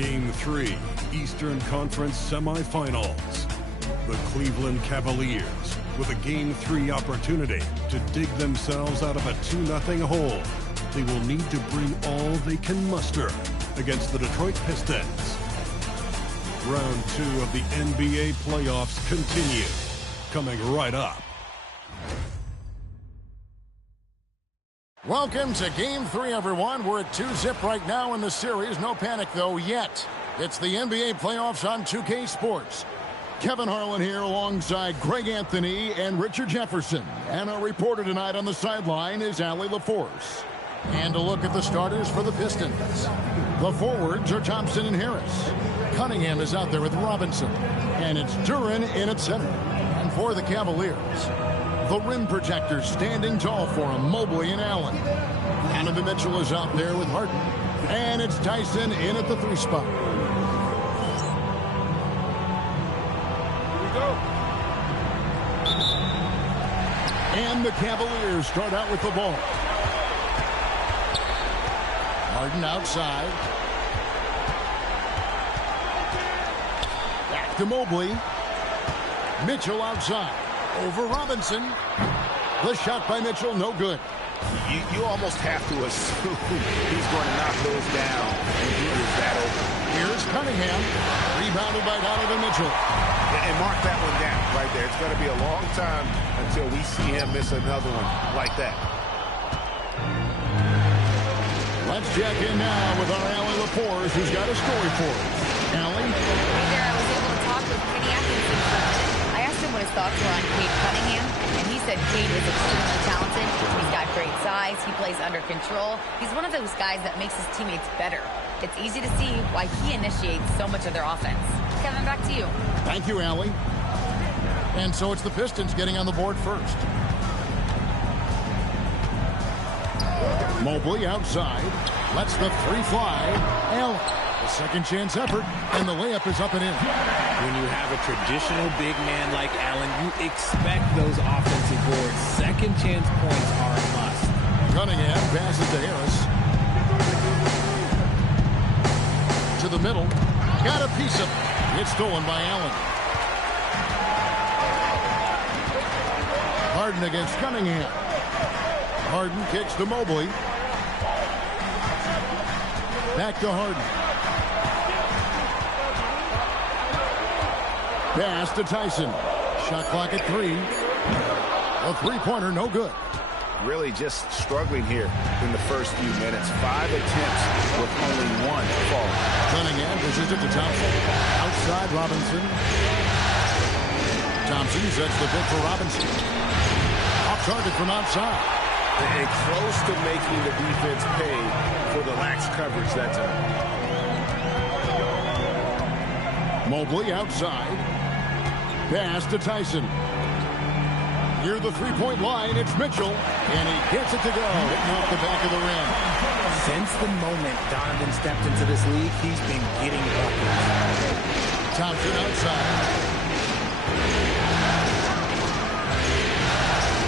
Game 3, Eastern Conference Semifinals. The Cleveland Cavaliers with a Game 3 opportunity to dig themselves out of a 2-0 hole. They will need to bring all they can muster against the Detroit Pistons. Round 2 of the NBA playoffs continue. Coming right up. Welcome to Game 3, everyone. We're at 2-0 right now in the series. No panic, though, yet. It's the NBA playoffs on 2K Sports. Kevin Harlan here alongside Greg Anthony and Richard Jefferson. And our reporter tonight on the sideline is Allie LaForce. And a look at the starters for the Pistons. The forwards are Thompson and Harris. Cunningham is out there with Robinson. And it's Duren in at center. And for the Cavaliers, the rim protectors standing tall for him, Mobley and Allen. Donovan Mitchell is out there with Harden. And it's Tyson in at the 3 spot. Here we go. And the Cavaliers start out with the ball. Harden outside. Back to Mobley. Mitchell outside. Over Robinson. The shot by Mitchell, no good. You almost have to assume he's going to knock those down when he is that open. Here's Cunningham. Rebounded by Donovan Mitchell. And mark that one down right there. It's going to be a long time until we see him miss another one like that. Let's check in now with our Allie LaForce, who's got a story for us. Allie? Hey there, I was able to talk with Kenny Atkinson for a minute. I asked him what his thoughts were on Cade Cunningham, and he said Cade is extremely talented. He's got great size. He plays under control. He's one of those guys that makes his teammates better. It's easy to see why he initiates so much of their offense. Kevin, back to you. Thank you, Allie. And so it's the Pistons getting on the board first. Mobley outside. Lets the 3 fly. Allen. A second chance effort. And the layup is up and in. When you have a traditional big man like Allen, you expect those offensive boards. Second chance points are a must. Cunningham passes to Harris. To the middle. Got a piece of it. It's stolen by Allen. Harden against Cunningham. Harden kicks to Mobley. Back to Harden. Pass to Tyson. Shot clock at 3. A 3-pointer, no good. Really just struggling here in the first few minutes. 5 attempts with only 1 fall. Cunningham pushes it to Thompson. Outside Robinson. Thompson sets the pick for Robinson. Off target from outside. And close to making the defense pay for the lax coverage that time. Mobley outside. Pass to Tyson. Near the 3-point line, it's Mitchell. And he gets it to go. Hitting off the back of the rim. Since the moment Donovan stepped into this league, he's been getting buckets. Thompson outside.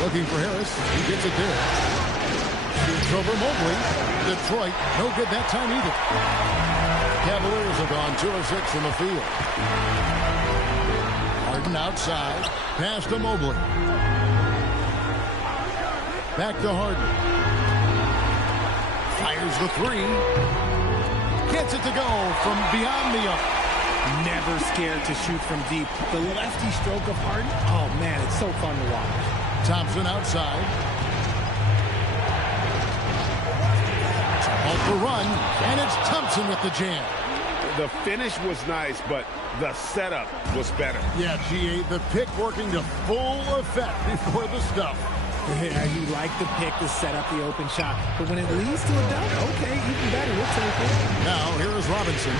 Looking for Harris. He gets it there. Shoots over Mobley. Detroit, no good that time either. Cavaliers have gone 2 of 6 from the field. Harden outside. Pass to Mobley. Back to Harden. Fires the 3. Gets it to go from beyond the arc. Never scared to shoot from deep. The lefty stroke of Harden, oh man, it's so fun to watch. Thompson outside. Off the run, and it's Thompson with the jam. The finish was nice, but the setup was better. Yeah, GA, the pick working to full effect before the stuff. Yeah, you like the pick to set up the open shot, but when it leads to a dunk, okay, even better, we'll take it. Now, here is Robinson.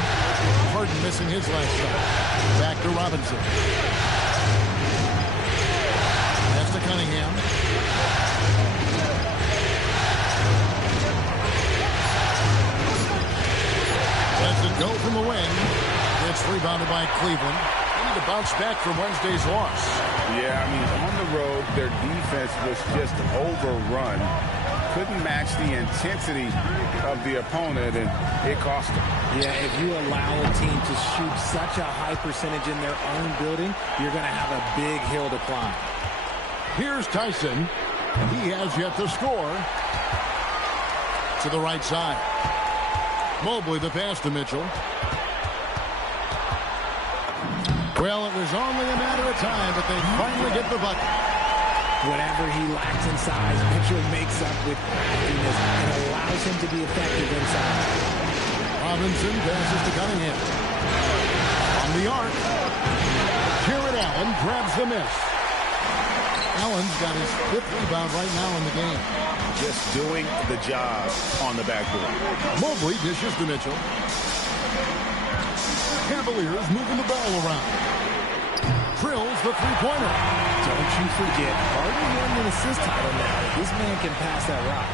Harden missing his last shot. Back to Robinson. Pass to Cunningham. Lets it go from the wing. It's rebounded by Cleveland. They need to bounce back from Wednesday's loss. Yeah, I mean, on the road, their defense was just overrun couldn't match the intensity of the opponent, and it cost him. Yeah, if you allow a team to shoot such a high percentage in their own building, you're going to have a big hill to climb. Here's Tyson. He has yet to score. To the right side. Mobley the pass to Mitchell. Well, it was only a matter of time, but they finally get the bucket. Whatever he lacks in size, Mitchell makes up with activeness and allows him to be effective inside. Robinson passes to Cunningham. On the arc. Jared Allen grabs the miss. Allen's got his 5th rebound right now in the game. Just doing the job on the backboard. Mobley dishes to Mitchell. Cavaliers moving the ball around. Drills the three-pointer. Don't you forget, Harden won an assist title now. This man can pass that rock.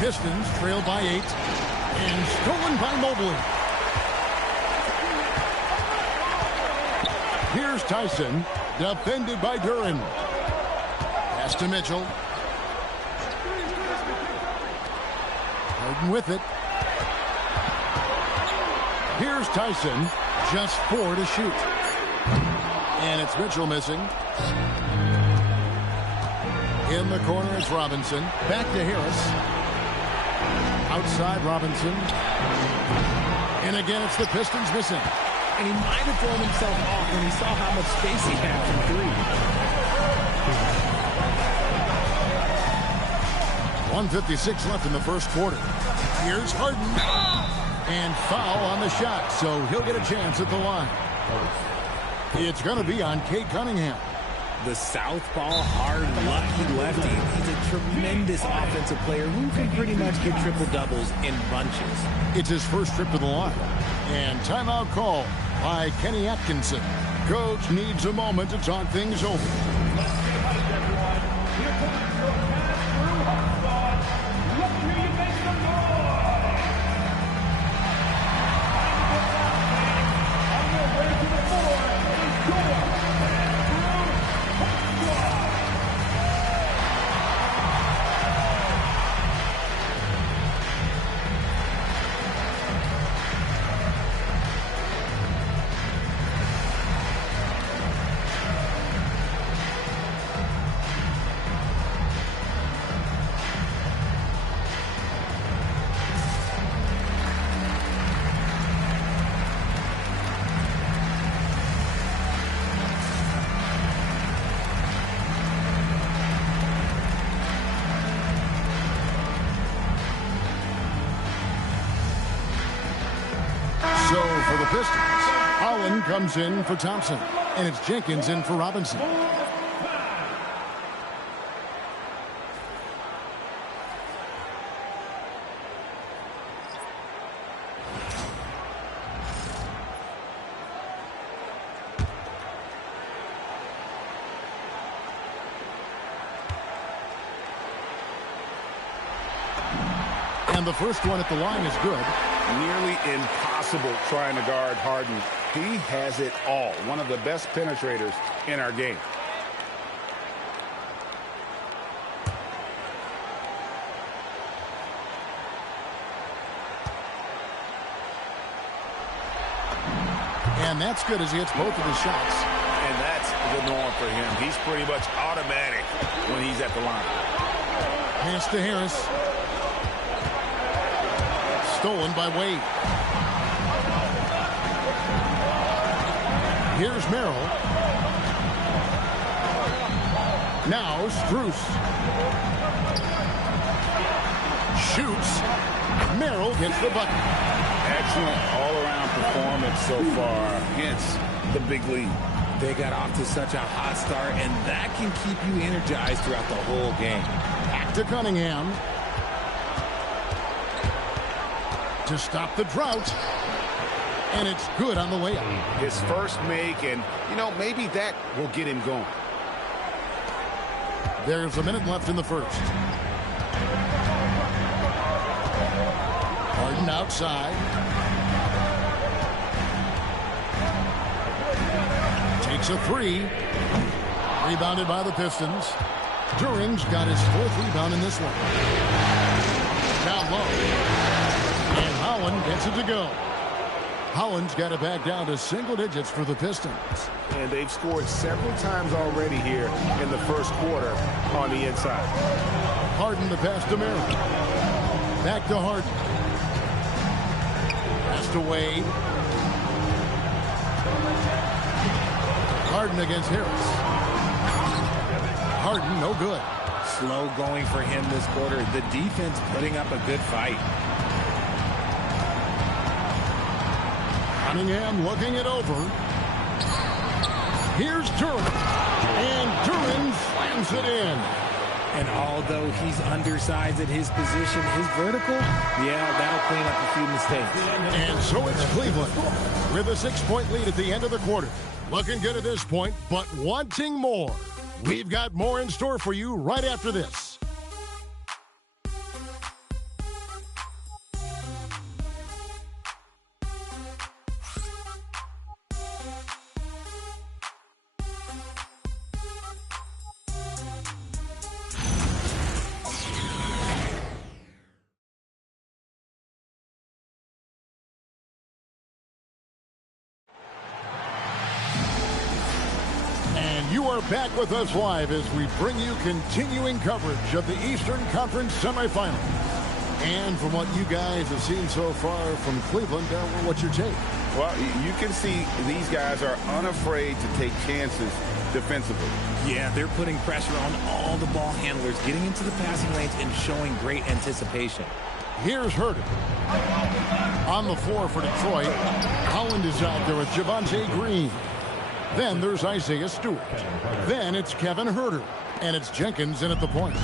Pistons trail by 8. And stolen by Mobley. Here's Tyson. Defended by Duran. Pass to Mitchell. Harden with it. Here's Tyson. Just 4 to shoot. And it's Mitchell missing. In the corner, it's Robinson. Back to Harris. Outside Robinson. And again, it's the Pistons missing. And he might have thrown himself off when he saw how much space he had from 3. 1:56 left in the first quarter. Here's Harden. And foul on the shot, so he'll get a chance at the line. It's going to be on Cade Cunningham. The southpaw, hard, lucky lefty. He's a tremendous offensive player who can pretty much get triple-doubles in bunches. It's his first trip to the line. And timeout call by Kenny Atkinson. Coach needs a moment to talk things over. So for the Pistons, Allen comes in for Thompson, and it's Jenkins in for Robinson. And the first one at the line is good. Nearly impossible trying to guard Harden. He has it all. One of the best penetrators in our game. And that's good as he hits both of his shots. And that's the norm for him. He's pretty much automatic when he's at the line. Pass to Harris. Stolen by Wade. Here's Merrill. Now Strus. Shoots. Merrill gets the bucket. Excellent all-around performance so far. Hence the big lead. They got off to such a hot start, and that can keep you energized throughout the whole game. Back to Cunningham. To stop the drought. And it's good on the way up. His first make, and, you know, maybe that will get him going. There's a minute left in the first. Harden outside. Takes a three. Rebounded by the Pistons. Duran's got his 4th rebound in this one. Down low. And Holland gets it to go. Holland's got it back down to single digits for the Pistons. And they've scored several times already here in the first quarter on the inside. Harden the pass to Merrill. Back to Harden. Pass to Wade. Harden against Harris. Harden, no good. Slow going for him this quarter. The defense putting up a good fight. Cunningham looking it over. Here's Duran. And Duran slams it in. And although he's undersized at his position, his vertical, yeah, that'll clean up a few mistakes. And so it's Cleveland with a 6-point lead at the end of the quarter. Looking good at this point, but wanting more. We've got more in store for you right after this. You are back with us live as we bring you continuing coverage of the Eastern Conference semifinals. And from what you guys have seen so far from Cleveland, what's your take? Well, you can see these guys are unafraid to take chances defensively. Yeah, they're putting pressure on all the ball handlers, getting into the passing lanes and showing great anticipation. Here's Herter. On the floor for Detroit, Holland is out there with Javonte Green. Then there's Isaiah Stewart. Then it's Kevin Herter. And it's Jenkins in at the point.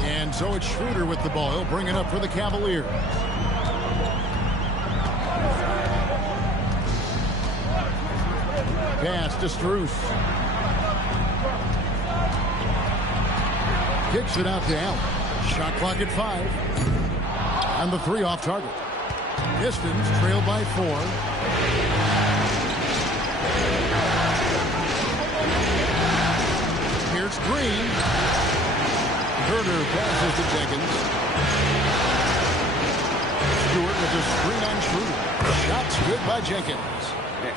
And so it's Schroeder with the ball. He'll bring it up for the Cavaliers. Pass to Strus. Kicks it out to Allen. Shot clock at 5. And the 3 off target. Pistons trail by 4. Here's Green. Herter passes to Jenkins. Stewart with the screen on Schroeder. Shots good by Jenkins.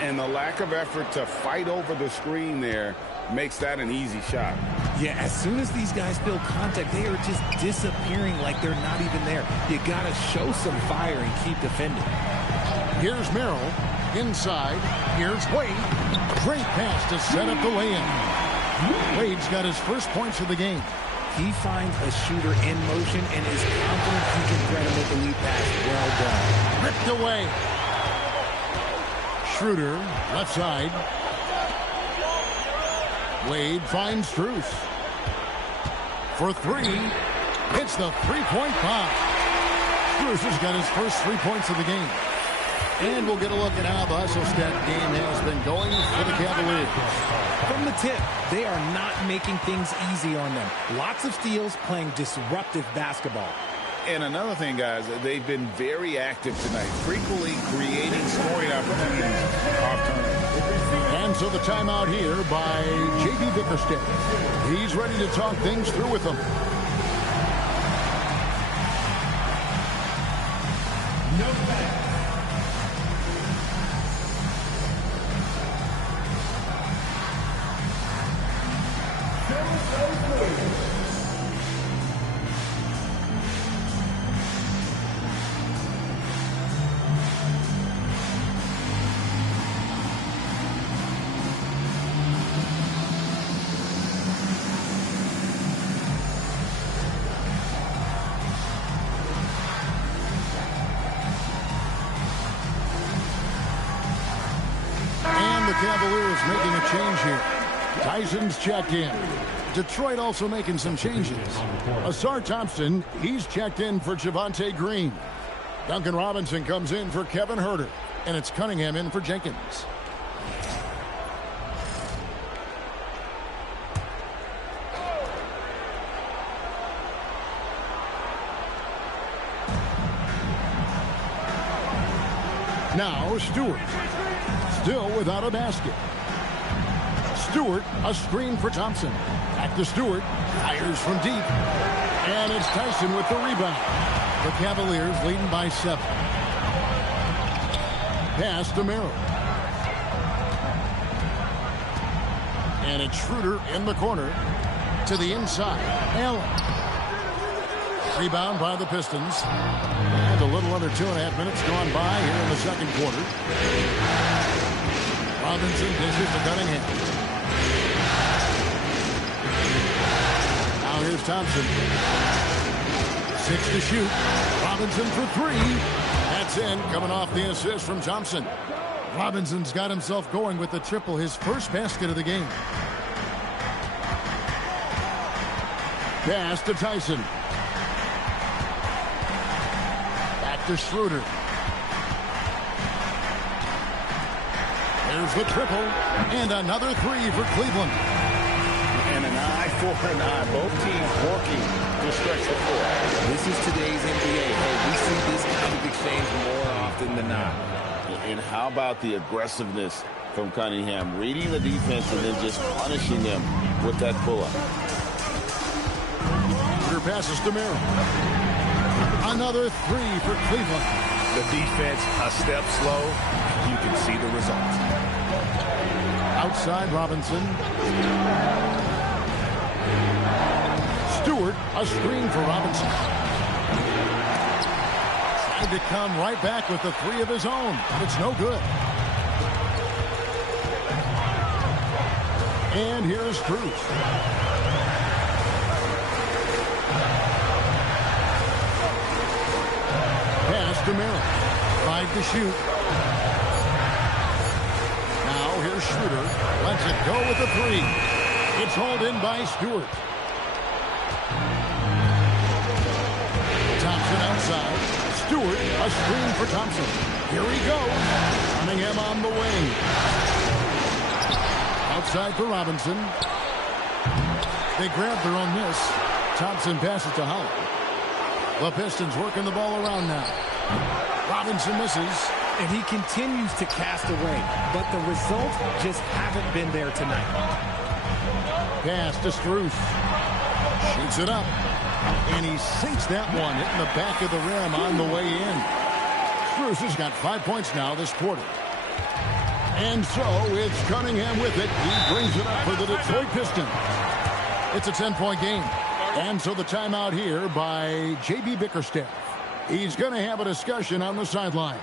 And the lack of effort to fight over the screen there makes that an easy shot. Yeah, as soon as these guys feel contact, they are just disappearing like they're not even there. You got to show some fire and keep defending. Here's Merrill. Inside. Here's Wade. Great pass to set up the lay-in. Wade's got his first points of the game. He finds a shooter in motion and is confident he can thread him with the lead pass. Well done. Ripped away. Schroeder, left side. Wade finds Strus. For 3. Hits the three-point bomb. Strus has got his first 3 points of the game. And we'll get a look at how the hustle-stat game has been going for the Cavaliers. From the tip, they are not making things easy on them. Lots of steals, playing disruptive basketball. And another thing, guys, they've been very active tonight, frequently creating scoring opportunities off turnovers. And so the timeout here by J.B. Bickerstaff. He's ready to talk things through with them. Cavaliers making a change here. Tyson's checked in. Detroit also making some changes. Asar Thompson, he's checked in for Javonte Green. Duncan Robinson comes in for Kevin Herter. And it's Cunningham in for Jenkins. Now Stewart. Still without a basket. Stewart, a screen for Thompson. Back to Stewart, fires from deep. And it's Tyson with the rebound. The Cavaliers leading by 7. Pass to Merrill. And it's Schroeder in the corner to the inside. Allen. Rebound by the Pistons. And a little under 2.5 minutes gone by here in the second quarter. Robinson dishes to Cunningham. Now here's Thompson. 6 to shoot. Robinson for 3. That's in, coming off the assist from Thompson. Robinson's got himself going with the triple, his first basket of the game. Pass to Tyson. Back to Schroeder. There's the triple. And another 3 for Cleveland. And an eye for an eye. Both teams working to stretch the floor. This is today's NBA. Hey, we see this kind of exchange more often than not. And how about the aggressiveness from Cunningham? Reading the defense and then just punishing them with that pull-up. Passes to Merrill. Another 3 for Cleveland. The defense a step slow. You can see the result. Outside Robinson. Stewart, a screen for Robinson. Trying to come right back with the 3 of his own, but it's no good. And here's Cruz. To Merrill. 5 to shoot. Now here's Schroeder. Lets it go with the 3. It's hauled in by Stewart. Thompson outside. Stewart, a screen for Thompson. Here he goes. Cunningham on the wing. Outside for Robinson. They grab their own miss. Thompson passes to Holland. The Pistons working the ball around now. Robinson misses. And he continues to cast away, but the results just haven't been there tonight. Pass to Strus. Shoots it up. And he sinks that one, hitting the back of the rim on the way in. Strus has got 5 points now this quarter. And so it's Cunningham with it. He brings it up for the Detroit Pistons. It's a 10-point game. And so the timeout here by J.B. Bickerstaff. He's going to have a discussion on the sideline.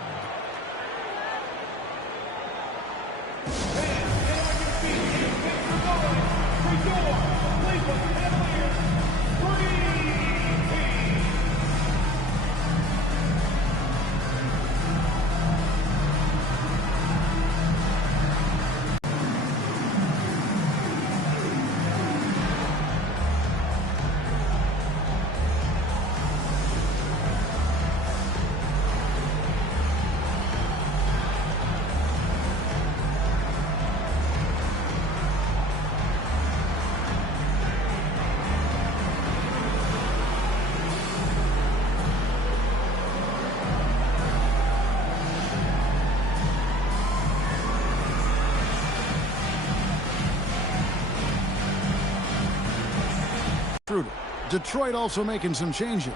Detroit also making some changes.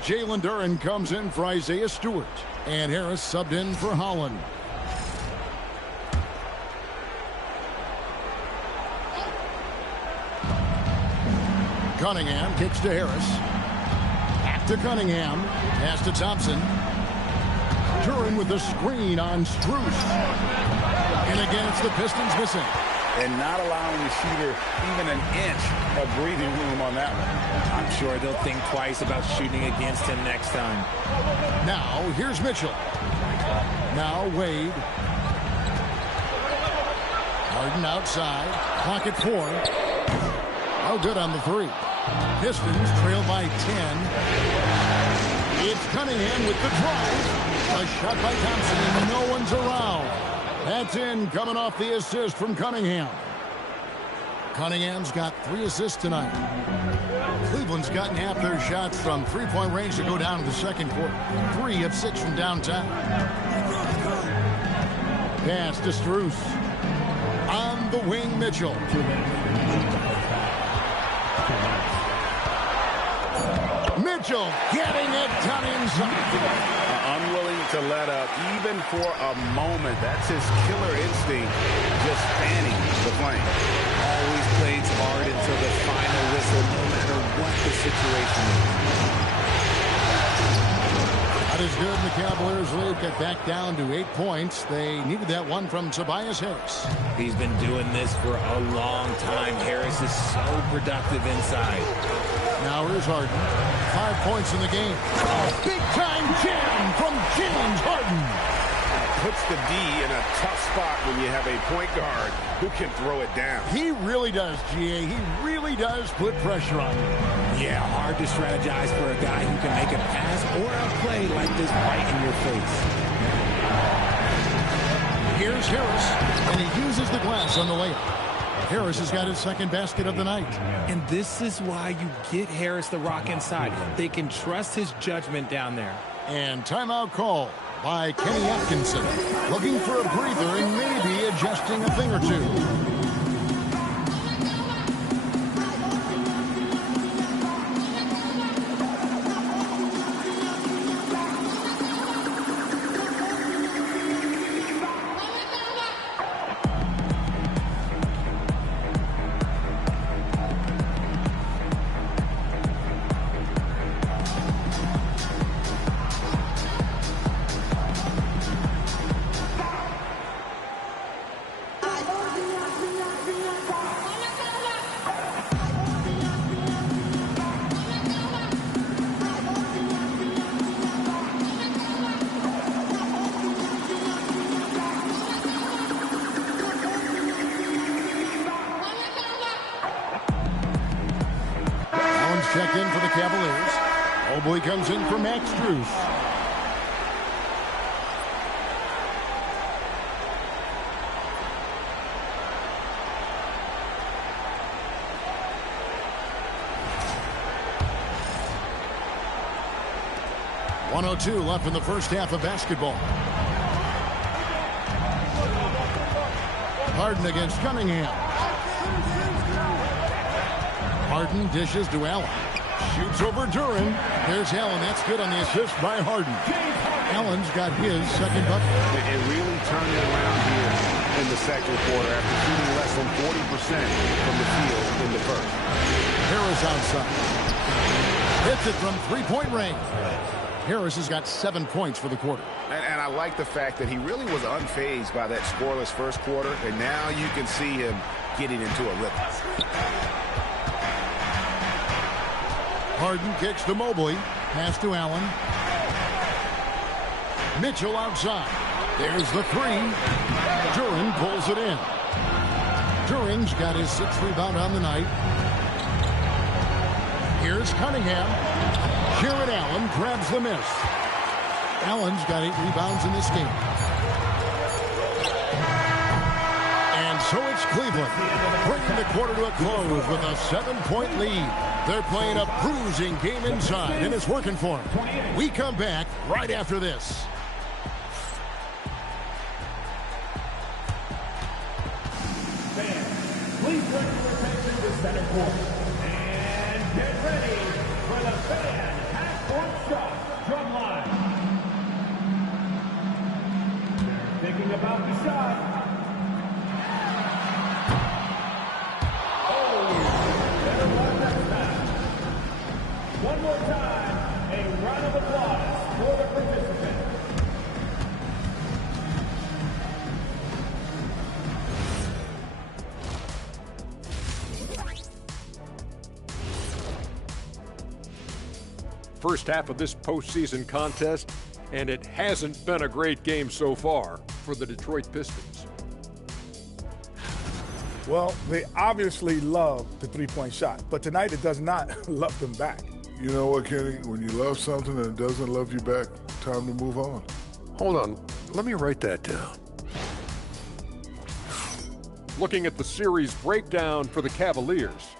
Jalen Duren comes in for Isaiah Stewart. And Harris subbed in for Holland. Cunningham kicks to Harris. Back to Cunningham. Pass to Thompson. Duren with the screen on Strus. And again, it's the Pistons missing. And not allowing the shooter even an inch of breathing room on that one. I'm sure they'll think twice about shooting against him next time. Now, here's Mitchell. Now, Wade. Harden outside. Clock at 4. Oh, good on the 3. Pistons trail by 10. It's Cunningham with the drive. A shot by Thompson, and no one's around. That's in, coming off the assist from Cunningham. Cunningham's got 3 assists tonight. Cleveland's gotten half their shots from three-point range to go down to the second quarter. 3 of 6 from downtown. Pass to Strus. On from the wing, Mitchell. Mitchell getting it down inside. Unwilling to let up even for a moment. That's his killer instinct, just fanning the flame. Always plays hard until the final whistle, no matter what the situation is. That is good. The Cavaliers lead get back down to 8 points. They needed that one from Tobias Harris. He's been doing this for a long time. Harris is so productive inside. Now here's Harden. 5 points in the game. Big-time jam from James Harden. Puts the D in a tough spot when you have a point guard who can throw it down. He really does, GA. He really does put pressure on you. Yeah, hard to strategize for a guy who can make a pass or a play like this right in your face. Here's Harris, and he uses the glass on the layup. Harris has got his second basket of the night. And this is why you get Harris the rock inside. They can trust his judgment down there. And timeout call by Kenny Atkinson. Looking for a breather and maybe adjusting a thing or two. Checked in for the Cavaliers. Mobley comes in for Max Strus. .102 left in the first half of basketball. Harden against Cunningham. Harden dishes to Allen. Shoots over Duran. There's Allen. That's good on the assist by Harden. Allen's got his second bucket. It really turned it around here in the second quarter after shooting less than 40% from the field in the first. Harris outside. Hits it from three-point range. Harris has got 7 points for the quarter. And I like the fact that he really was unfazed by that scoreless first quarter, and now you can see him getting into a rhythm. Harden kicks to Mobley. Pass to Allen. Mitchell outside. There's the three. Duran pulls it in. Duran's got his 6th rebound on the night. Here's Cunningham. Jared Allen grabs the miss. Allen's got 8 rebounds in this game. And so it's Cleveland, bringing the quarter to a close with a 7-point lead. They're playing a bruising game inside, and it's working for them. We come back right after this. Please turn your attention to center court. And get ready for the fan half-court shot drum line. They're thinking about the shot. One more time, a round of applause for the participants. First half of this postseason contest, and it hasn't been a great game so far for the Detroit Pistons. Well, they obviously love the three-point shot, but tonight it does not love them back. You know what, Kenny? When you love something and it doesn't love you back, time to move on. Hold on, let me write that down. Looking at the series breakdown for the Cavaliers,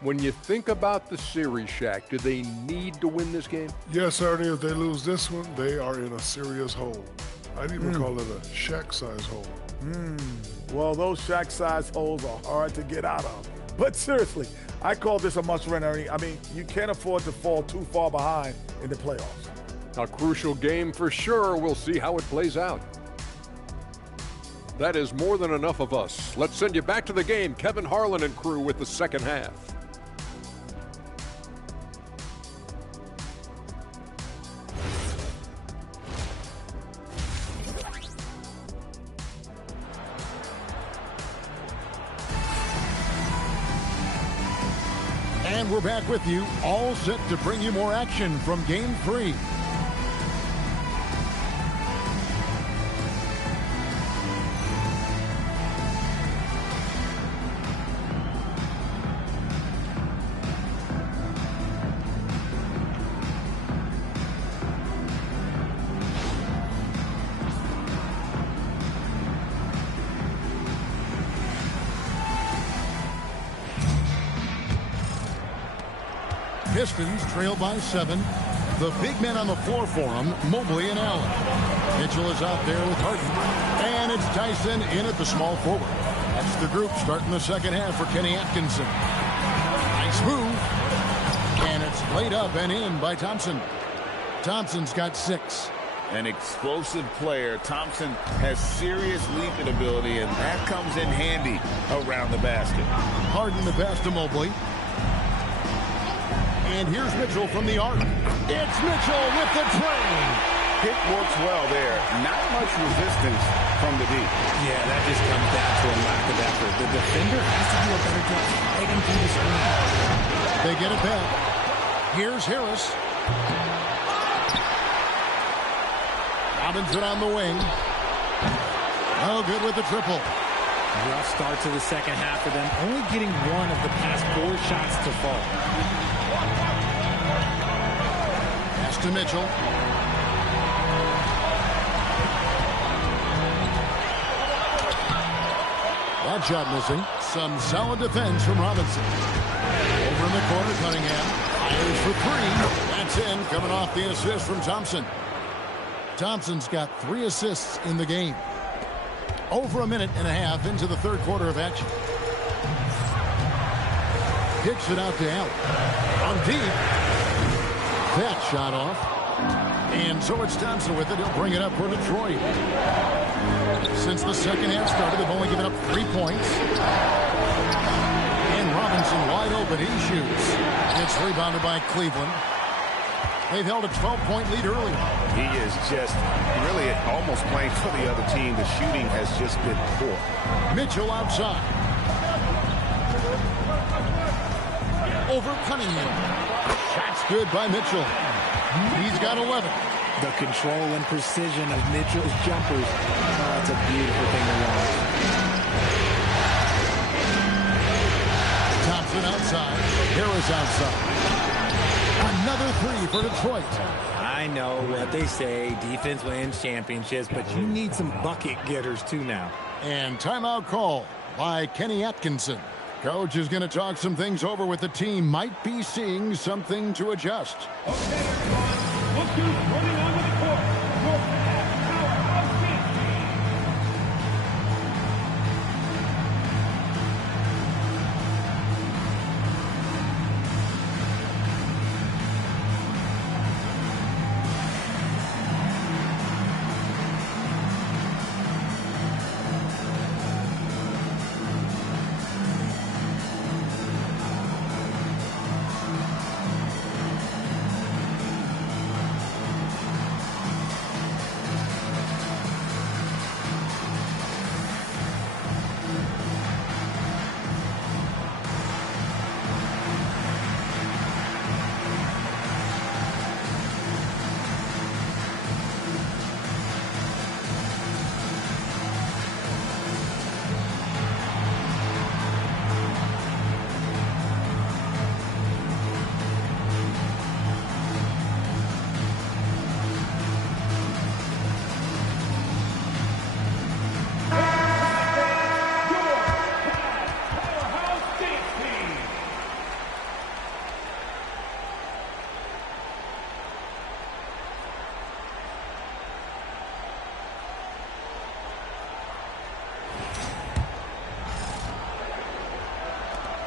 when you think about the series, Shaq, do they need to win this game? Yes, Ernie, if they lose this one, they are in a serious hole. I'd even call it a Shaq-size hole. Well, those Shaq-sized holes are hard to get out of. But seriously, I call this a must-win, Ernie. I mean, you can't afford to fall too far behind in the playoffs. A crucial game for sure. We'll see how it plays out. That is more than enough of us. Let's send you back to the game. Kevin Harlan and crew with the second half. And we're back with you, all set to bring you more action from Game 3. Pistons trail by 7. The big men on the floor for them, Mobley and Allen. Mitchell is out there with Harden. And it's Tyson in at the small forward. That's the group starting the second half for Kenny Atkinson. Nice move. And it's laid up and in by Thompson. Thompson's got 6. An explosive player. Thompson has serious leaping ability, and that comes in handy around the basket. Harden the pass to Mobley. And here's Mitchell from the arc. It's Mitchell with the train. Pick works well there. Not much resistance from the D. Yeah, that just comes down to a lack of effort. The defender has to do a better job fighting through the screen. They get it back. Here's Harris. Robinson on the wing. Oh, good with the triple. Rough start to the second half for them. Only getting one of the past 4 shots to fall. Pass to Mitchell. That shot missing. Some solid defense from Robinson. Over in the corner, Cunningham fires for 3. That's in, coming off the assist from Thompson. Thompson's got 3 assists in the game. Over a minute and a half into the third quarter of action. Kicks it out to Allen. On deep. That shot off. And so it's Thompson with it. He'll bring it up for Detroit. Since the second half started, they've only given up 3 points. And Robinson wide open. He shoots. It's rebounded by Cleveland. They've held a 12-point lead early. He is just really almost playing for the other team. The shooting has just been poor. Mitchell outside. Over Cunningham. Shot's good by Mitchell. He's got 11. The control and precision of Mitchell's jumpers. Oh, it's a beautiful thing to watch. Thompson outside. Harris outside. Another 3 for Detroit. I know what they say. Defense wins championships, but you need some bucket getters too now. And timeout call by Kenny Atkinson. Coach is going to talk some things over with the team. Might be seeing something to adjust. Okay, everyone. Look who's running onto the court. Your powerhouse team.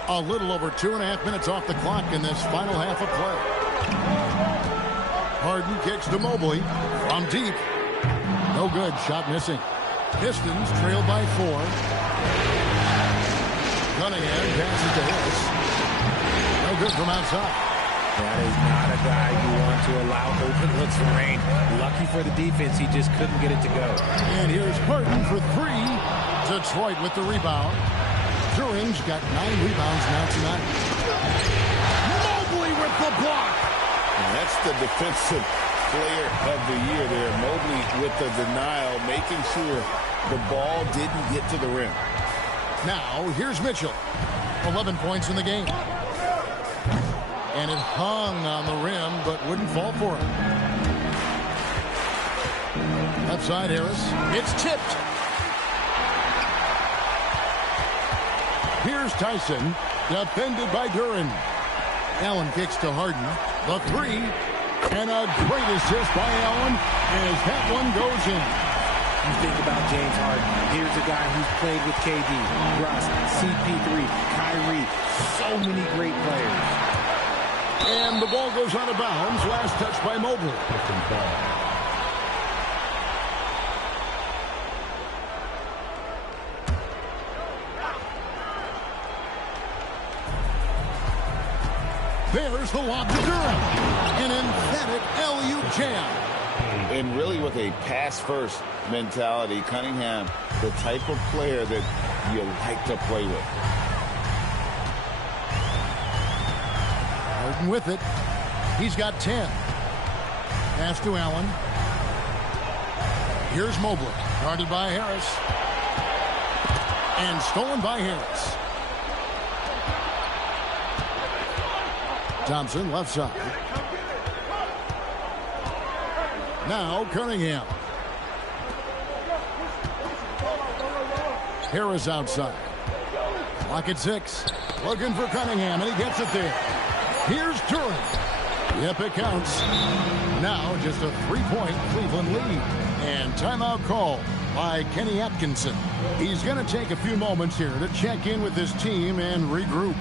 A little over 2.5 minutes off the clock in this final half of play. Harden kicks to Mobley from deep. No good. Shot missing. Pistons trail by 4. Cunningham passes to Harris. No good from outside. That is not a guy you want to allow open looks for rain. Lucky for the defense, he just couldn't get it to go. And here's Harden for 3. Detroit with the rebound. Duran's got 9 rebounds now tonight. Mobley with the block. And that's the defensive player of the year there. Mobley with the denial, making sure the ball didn't get to the rim. Now, here's Mitchell. 11 points in the game. And it hung on the rim, but wouldn't fall for him. Left side, Harris. It's tipped. Here's Tyson, defended by Duran. Allen kicks to Harden. The 3, and a great assist by Allen as that one goes in. You think about James Harden. Here's a guy who's played with KD, Russ, CP3, Kyrie. So many great players. And the ball goes out of bounds. Last touch by Mobley. There's the lob to Durant. An emphatic LU jam. And really with a pass-first mentality, Cunningham, the type of player that you like to play with. Harden with it. He's got 10. Pass to Allen. Here's Mobley. Guarded by Harris. And stolen by Harris. Thompson, left side. Now Cunningham. Harris outside. Clock at 6. Looking for Cunningham, and he gets it there. Here's Durant. Yep, it counts. Now just a 3-point Cleveland lead. And timeout call by Kenny Atkinson. He's going to take a few moments here to check in with his team and regroup.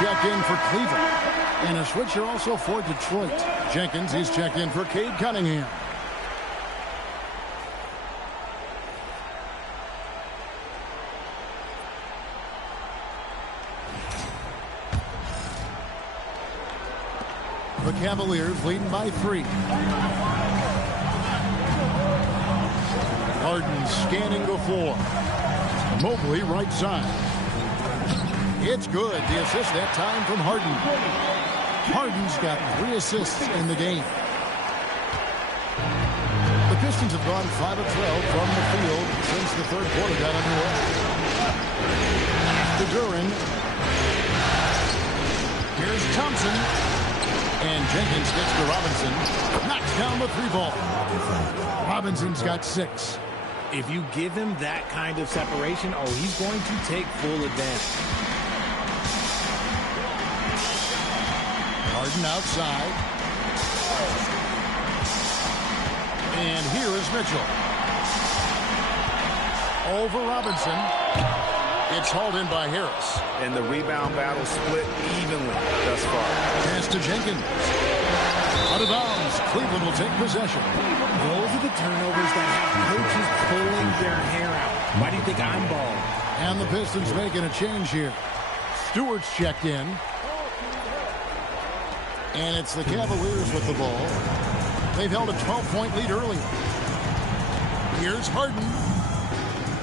Check in for Cleveland. And a switcher also for Detroit. Jenkins, he's checked in for Cade Cunningham. The Cavaliers leading by 3. Harden scanning the floor. Mobley right side. It's good. The assist that time from Harden. Harden's got 3 assists in the game. The Pistons have gone 5 of 12 from the field since the third quarter got underway. To Duran. Here's Thompson. And Jenkins gets to Robinson. Knocks down the 3-ball. Robinson's got 6. If you give him that kind of separation, he's going to take full advantage. Harden outside. And here is Mitchell. Over Robinson. It's hauled in by Harris. And the rebound battle split evenly thus far. Pass to Jenkins. Out of bounds. Cleveland will take possession. Those are the turnovers that have coaches pulling their hair out. Why do you think I'm balling? And the Pistons making a change here. Stewart's checked in. And it's the Cavaliers with the ball. They've held a 12-point lead early. Here's Harden.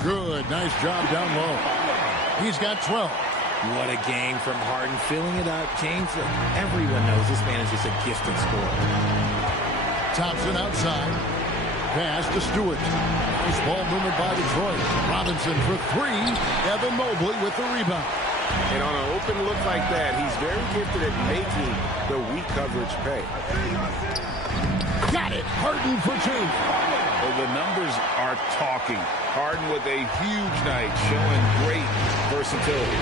Good. Nice job down low. He's got 12. What a game from Harden. Filling it up. James, everyone knows this man is just a gifted scorer. Thompson outside. Pass to Stewart. Nice ball movement by Detroit. Robinson for three. Evan Mobley with the rebound. And on an open look like that, he's very gifted at making the weak coverage pay. Got it. Harden for two. Well, the numbers are talking. Harden with a huge night, showing great versatility.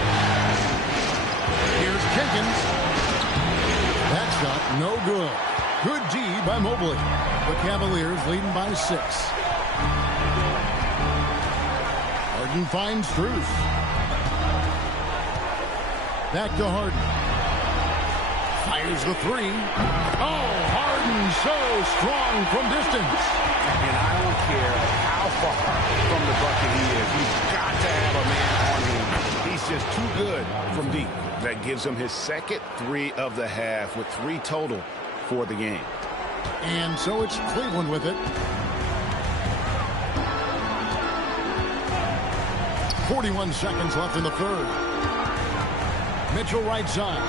Here's Jenkins. That shot no good. Good D by Mobley. The Cavaliers leading by 6. Harden finds Strus. Back to Harden. Fires the three. Oh, Harden so strong from distance. And I don't care how far from the bucket he is. He's got to have a man on him. He's just too good from deep. That gives him his second 3 of the half with 3 total for the game. And so it's Cleveland with it. 41 seconds left in the third. Mitchell right side.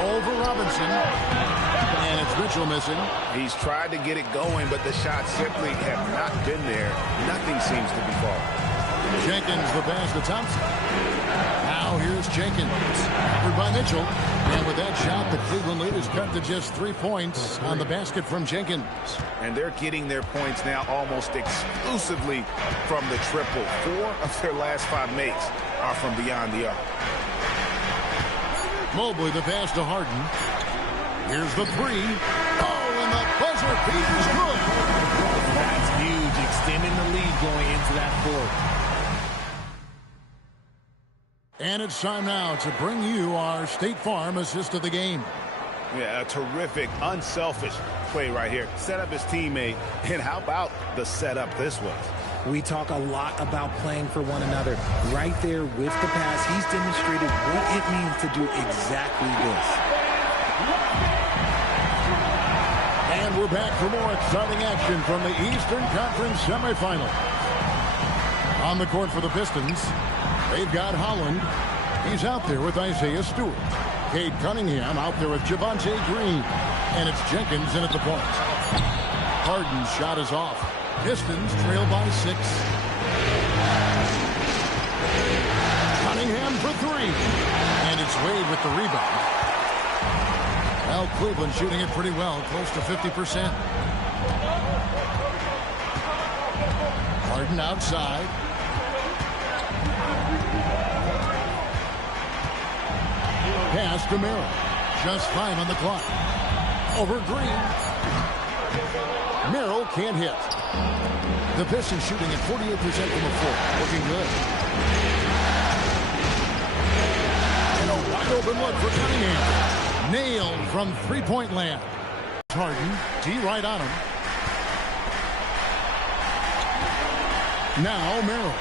Over Robinson. And it's Mitchell missing. He's tried to get it going, but the shots simply have not been there. Nothing seems to be falling. Jenkins the pass to Thompson. Now here's Jenkins. Covered by Mitchell. And with that shot, the Cleveland lead is cut to just 3 points on the basket from Jenkins. And they're getting their points now almost exclusively from the triple. 4 of their last 5 makes are from beyond the arc. Mobley the pass to Harden. Here's the three. Oh, and the buzzer beat is good. That's huge, extending the lead going into that fourth. And it's time now to bring you our State Farm assist of the game. Yeah, a terrific, unselfish play right here. Set up his teammate, and how about the setup this was? We talk a lot about playing for one another. Right there with the pass, he's demonstrated what it means to do exactly this. And we're back for more exciting action from the Eastern Conference semifinal. On the court for the Pistons, they've got Holland. He's out there with Isaiah Stewart. Cade Cunningham out there with Javonte Green. And it's Jenkins in at the point. Harden's shot is off. Pistons trail by 6. Cunningham for 3. And it's Wade with the rebound. Well, Cleveland shooting it pretty well, close to 50%. Harden outside. Pass to Merrill. Just 5 on the clock. Over Green. Merrill can't hit. The Pistons shooting at 48% from the floor. Looking good. And a wide open look for Cunningham. Nailed from three-point land. Harden, D right on him. Now Merrill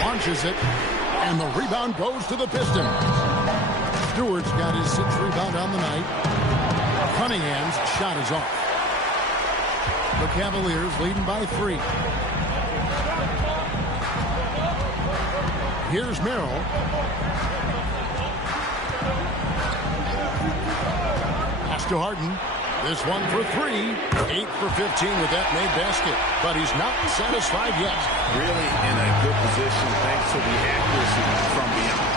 launches it, and the rebound goes to the Pistons. Stewart's got his 6th rebound on the night. Cunningham's shot is off. The Cavaliers leading by 3. Here's Merrill. Pass to Harden. This one for 3. 8 for 15 with that made basket. But he's not satisfied yet. Really in a good position thanks to the accuracy from beyond.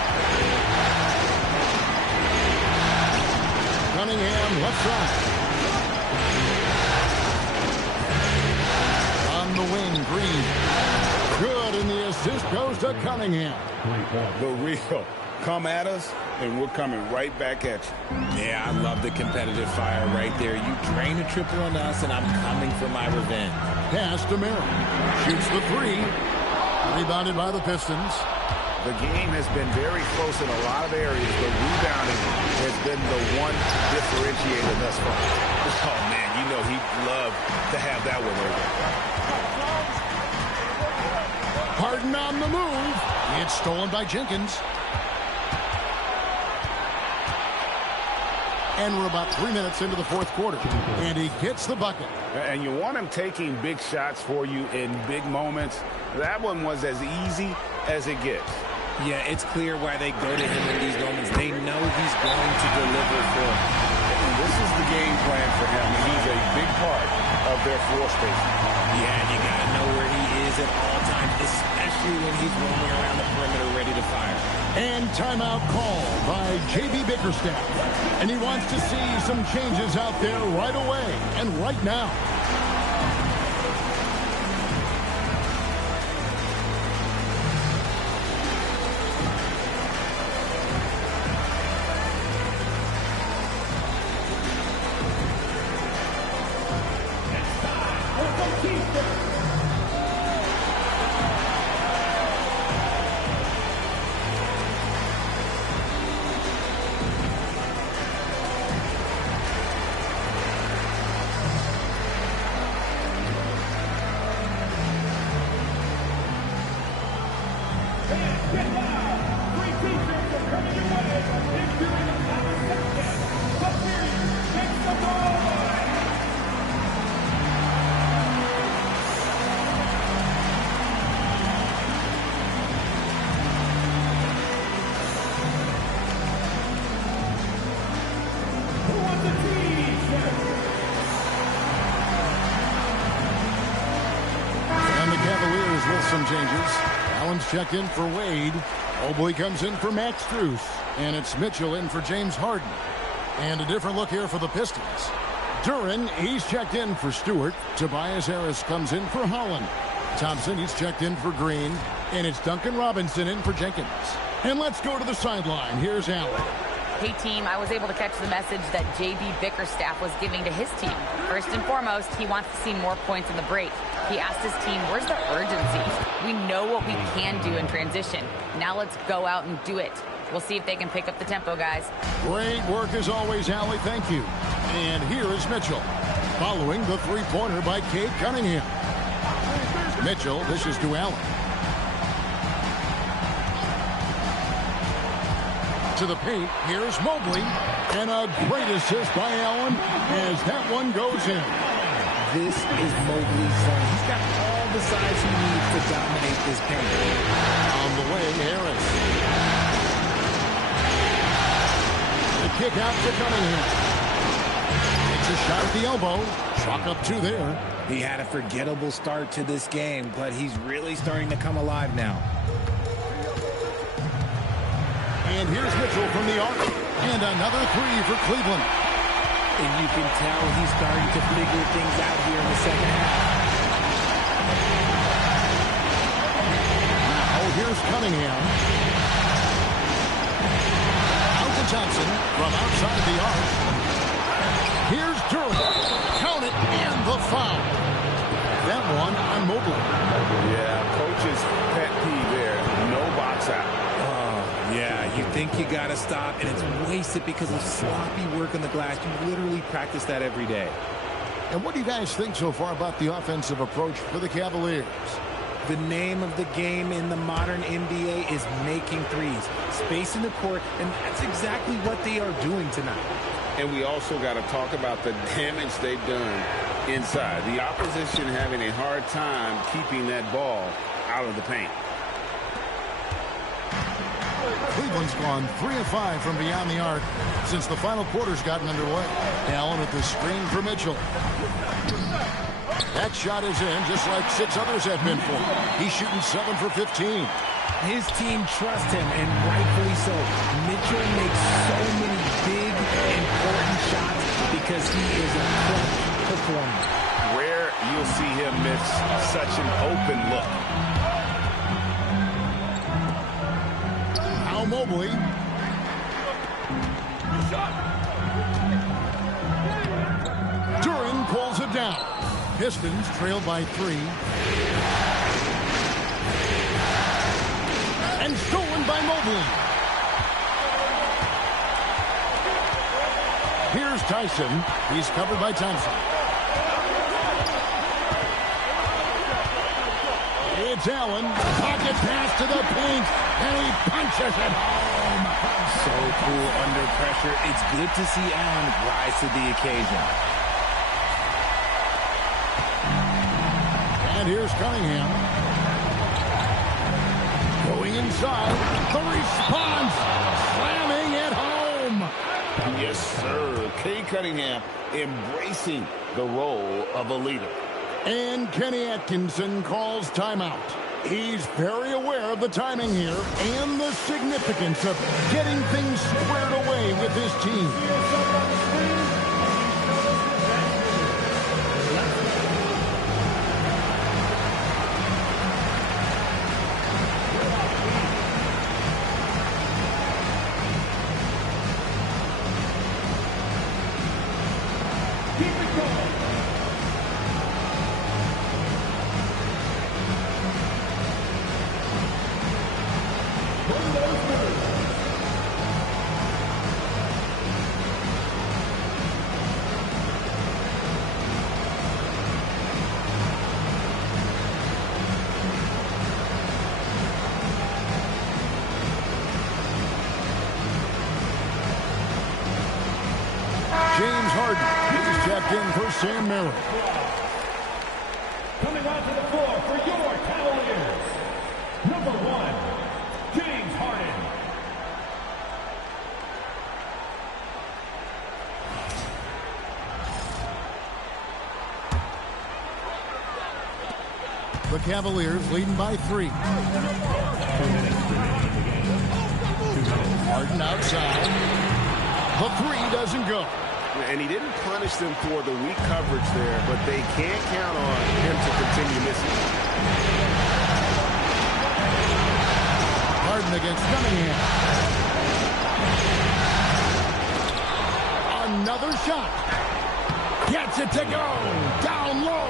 Cunningham left side. On the wing, Green. Good, and the assist goes to Cunningham. The real. Come at us, and we're coming right back at you. Yeah, I love the competitive fire right there. You drain a triple on us, and I'm coming for my revenge. Pass to Merrill. Shoots the 3. Rebounded by the Pistons. The game has been very close in a lot of areas, but rebounding has been the one differentiator thus far. Oh, man, you know he'd love to have that one over. Harden on the move. It's stolen by Jenkins. And we're about 3 minutes into the fourth quarter. And he gets the bucket. And you want him taking big shots for you in big moments. That one was as easy as it gets. Yeah, it's clear why they go to him in these moments. They know he's going to deliver for them. And this is the game plan for him. He's a big part of their floor space. Yeah, you got to know where he is at all times, especially when he's roaming around the perimeter ready to fire. And timeout called by J.B. Bickerstaff. And he wants to see some changes out there right away and right now. Some changes. Allen's checked in for Wade. Mobley comes in for Max Strus. And it's Mitchell in for James Harden. And a different look here for the Pistons. Duren, he's checked in for Stewart. Tobias Harris comes in for Holland. Thompson, he's checked in for Green. And it's Duncan Robinson in for Jenkins. And let's go to the sideline. Here's Allen. Hey, team, I was able to catch the message that J.B. Bickerstaff was giving to his team. First and foremost, he wants to see more points in the break. He asked his team, where's the urgency? We know what we can do in transition. Now let's go out and do it. We'll see if they can pick up the tempo, guys. Great work as always, Allie. Thank you. And here is Mitchell, following the three-pointer by Cade Cunningham. Mitchell dishes to Allen. To the paint, here's Mobley, and a great assist by Allen as that one goes in. This is Mobley's zone. He's got all the size he needs to dominate this paint. On the way, Harris. The kick out to Cunningham. Takes a shot at the elbow. Chalk up two there. He had a forgettable start to this game, but he's really starting to come alive now. And here's Mitchell from the arc. And another three for Cleveland. And you can tell he's starting to figure things out here in the second half. Now here's Cunningham. Out to Thompson from outside the arc. Here's Duren. Count it, and the foul. That one on Mobley. Yeah, coach's pet peeve there. No box out. Yeah, you think you got to stop, and it's wasted because of sloppy work on the glass. You literally practice that every day. And what do you guys think so far about the offensive approach for the Cavaliers? The name of the game in the modern NBA is making threes, spacing the court, and that's exactly what they are doing tonight. And we also got to talk about the damage they've done inside. The opposition having a hard time keeping that ball out of the paint. Cleveland's gone 3 of 5 from beyond the arc since the final quarter's gotten underway. Allen with the screen for Mitchell. That shot is in just like 6 others have been for him. He's shooting 7 for 15. His team trusts him, and rightfully so. Mitchell makes so many big, important shots because he is a clutch performer. Rare you'll see him miss such an open look. Mobley. Duren pulls it down. Pistons trail by 3. And stolen Won by Mobley. Here's Tyson. He's covered by Thompson. It's Allen. Pocket pass to the paint. And he punches it home. So cool under pressure. It's good to see Allen rise to the occasion. And here's Cunningham. Going inside. The response. Slamming it home. Yes, sir. Cade Cunningham embracing the role of a leader. And Kenny Atkinson calls timeout. He's very aware of the timing here and the significance of getting things squared away with his team. James Harden is checked in for Sam Merrill. Coming onto the floor for your Cavaliers, number 1, James Harden. The Cavaliers leading by 3. Harden outside. The 3 doesn't go. And he didn't punish them for the weak coverage there, but they can't count on him to continue missing. Harden against Cunningham. Another shot. Gets it to go. Down low.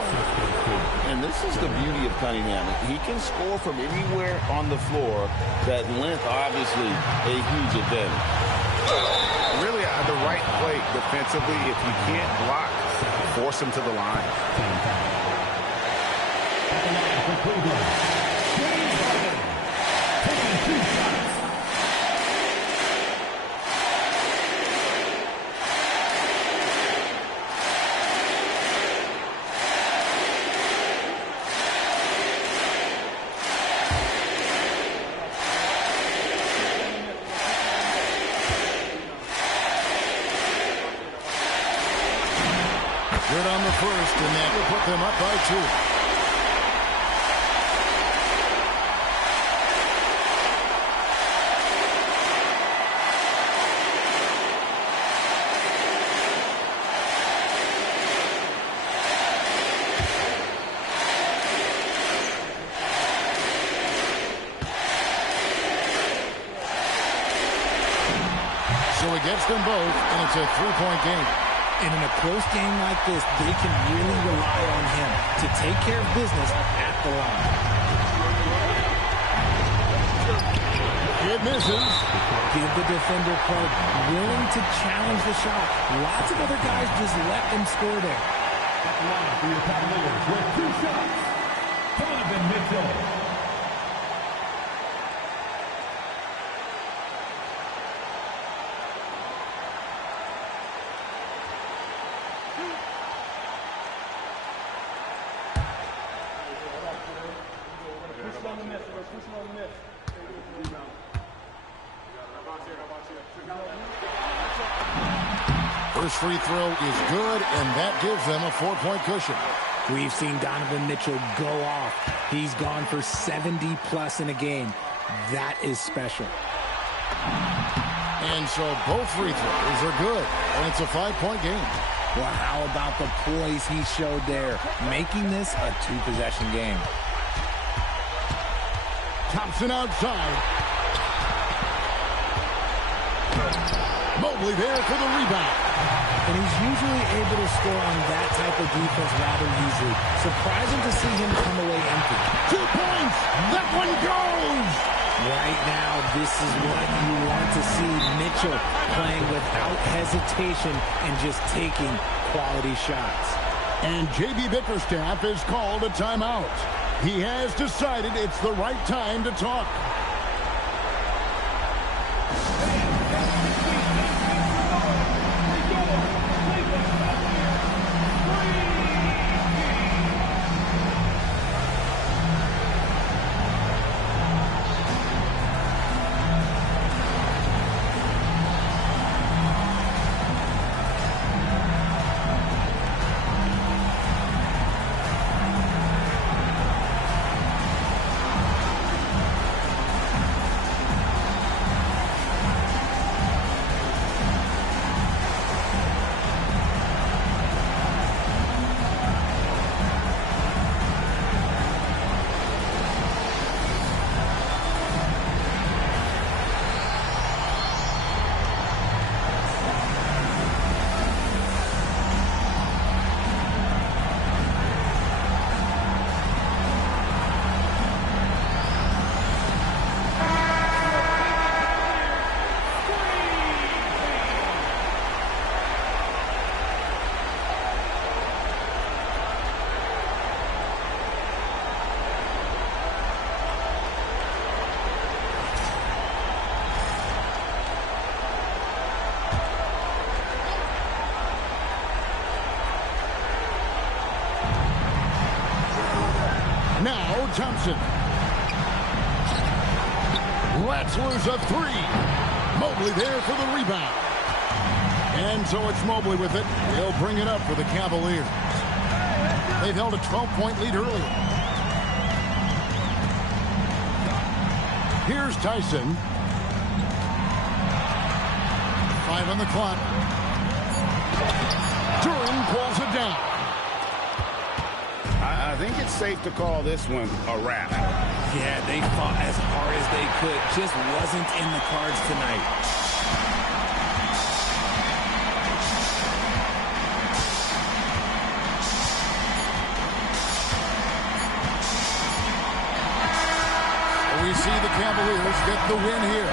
And this is the beauty of Cunningham. He can score from anywhere on the floor. That length, obviously, a huge advantage. Really, the right play defensively. If you can't block, force him to the line. Good on the first, and that will put them up by 2. So he gets them both, and it's a 3-point game. And in a close game like this, they can really rely on him to take care of business at the line. It misses. Give the defender credit, willing to challenge the shot. Lots of other guys just let them score there. At the line for your Cavaliers with 2 shots, Donovan Mitchell. First free throw is good, and that gives them a 4-point cushion. We've seen Donovan Mitchell go off. He's gone for 70-plus in a game. That is special. And so both free throws are good, and it's a 5-point game. Well, how about the poise he showed there, making this a 2-possession game. Thompson outside. Mobley there for the rebound. And he's usually able to score on that type of defense rather easily. Surprising to see him come away empty. 2 points. That one goes. Right now, this is what you want to see. Mitchell playing without hesitation and just taking quality shots. And J.B. Bickerstaff has called a timeout. He has decided it's the right time to talk. Now Thompson. Let's lose a three. Mobley there for the rebound. And so it's Mobley with it. He'll bring it up for the Cavaliers. They've held a 12-point lead earlier. Here's Tyson. 5 on the clock. Durham pulls it down. I think it's safe to call this one a wrap. Yeah, they fought as hard as they could. Just wasn't in the cards tonight. We see the Cavaliers get the win here.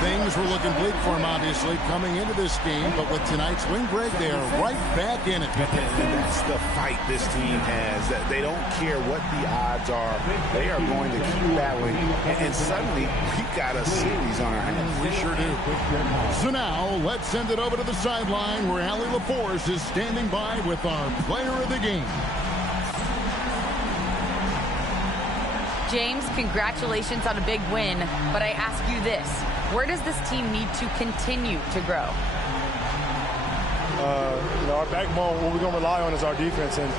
Things were looking bleak for them, obviously, coming into this game, but with tonight's win break, they are right back in it. And that's the fight this team has. That they don't care what the odds are. They are going to keep battling. And suddenly, we've got a series on our hands. We sure do. So now, let's send it over to the sideline where Allie LaForce is standing by with our player of the game. James, congratulations on a big win, but I ask you this. Where does this team need to continue to grow? Our backbone, what we're going to rely on is our defense, and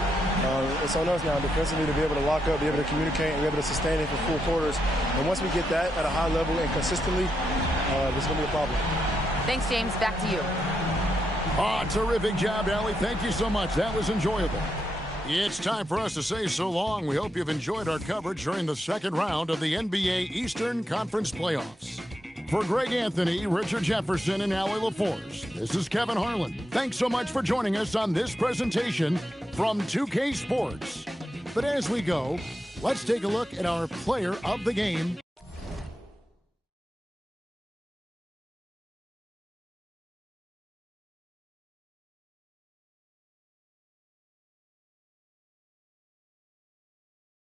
it's on us now defensively to be able to lock up, be able to communicate, and be able to sustain it for full quarters. And once we get that at a high level and consistently, this is going to be a problem. Thanks, James. Back to you. Terrific job, Allie. Thank you so much. That was enjoyable. It's time for us to say so long. We hope you've enjoyed our coverage during the second round of the NBA Eastern Conference Playoffs. For Greg Anthony, Richard Jefferson, and Allie LaForce, this is Kevin Harlan. Thanks so much for joining us on this presentation from 2K Sports. But as we go, let's take a look at our player of the game.